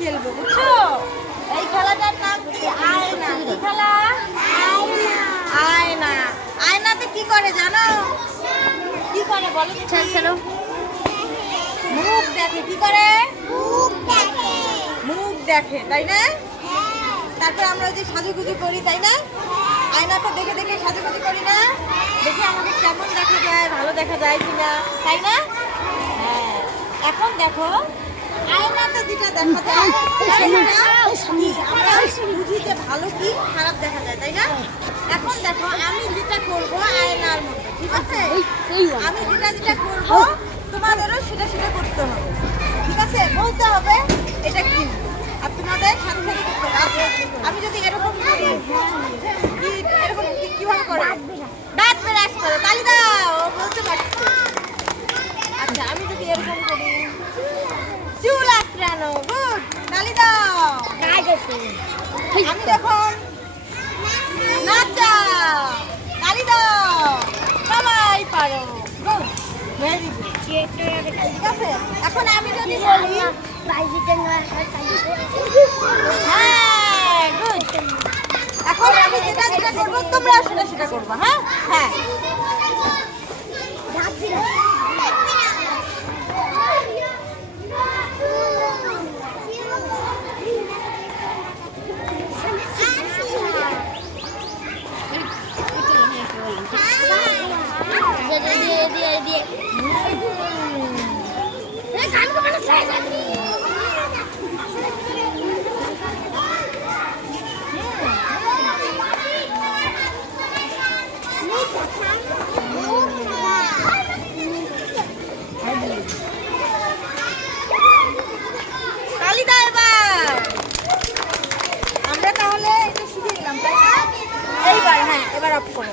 খেলবো, বুঝছো? এই খেলাটার নাম কি? আয়না। কি খেলা? আয়না। আয়নাতে কি করে জানো? কি করে বলো? চলো মুখ দেখে। কি করে? মুখ দেখে, তাই না? তারপর আমরা যে সাজুগুজু করি, তাই না? আয়নাটা দেখে দেখে সাজুগুজু করি না? দেখে আমাদের কেমন দেখা যায়, ভালো দেখা যায় কিনা, তাই না? হ্যাঁ, এখন দেখো আয়নাতে যেটা দেখা যায় আমরা বুঝি যে ভালো কি খারাপ দেখা যায়, তাই না? এখন দেখো আমি যেটা করবো আয়নার মধ্যে, ঠিক আছে? আমি যেটা করবো তোমাদেরও সেটা করতে হবে, ঠিক আছে? বলতে হবে এটা কি, আর তোমাদের সাথে সাথে করতে হবে। আচ্ছা, আমি যদি এরকম করি, এরকম কিভাবে করে? দাঁত ব্রাশ করো, তালি দাও, ও বলতে পারছে। আচ্ছা, আমি যদি এরকম করি, চুল আঁচড়ানো, গুড, তালি দাও। আমি যখন নাচা, তালি দাও, সবাই পারো, গুড, ভেরি গুড, ঠিক আছে? এখন আমি যদি বলি হ্যাঁ, গুড, এখন আমি যেটা করবো তোমরাও সেটা করবো, হ্যাঁ হ্যাঁ। তালি দাও এবার। আমরা তাহলে এটা শিখে নিলাম, তাই না? এইবার হ্যাঁ, এবার অফ করো।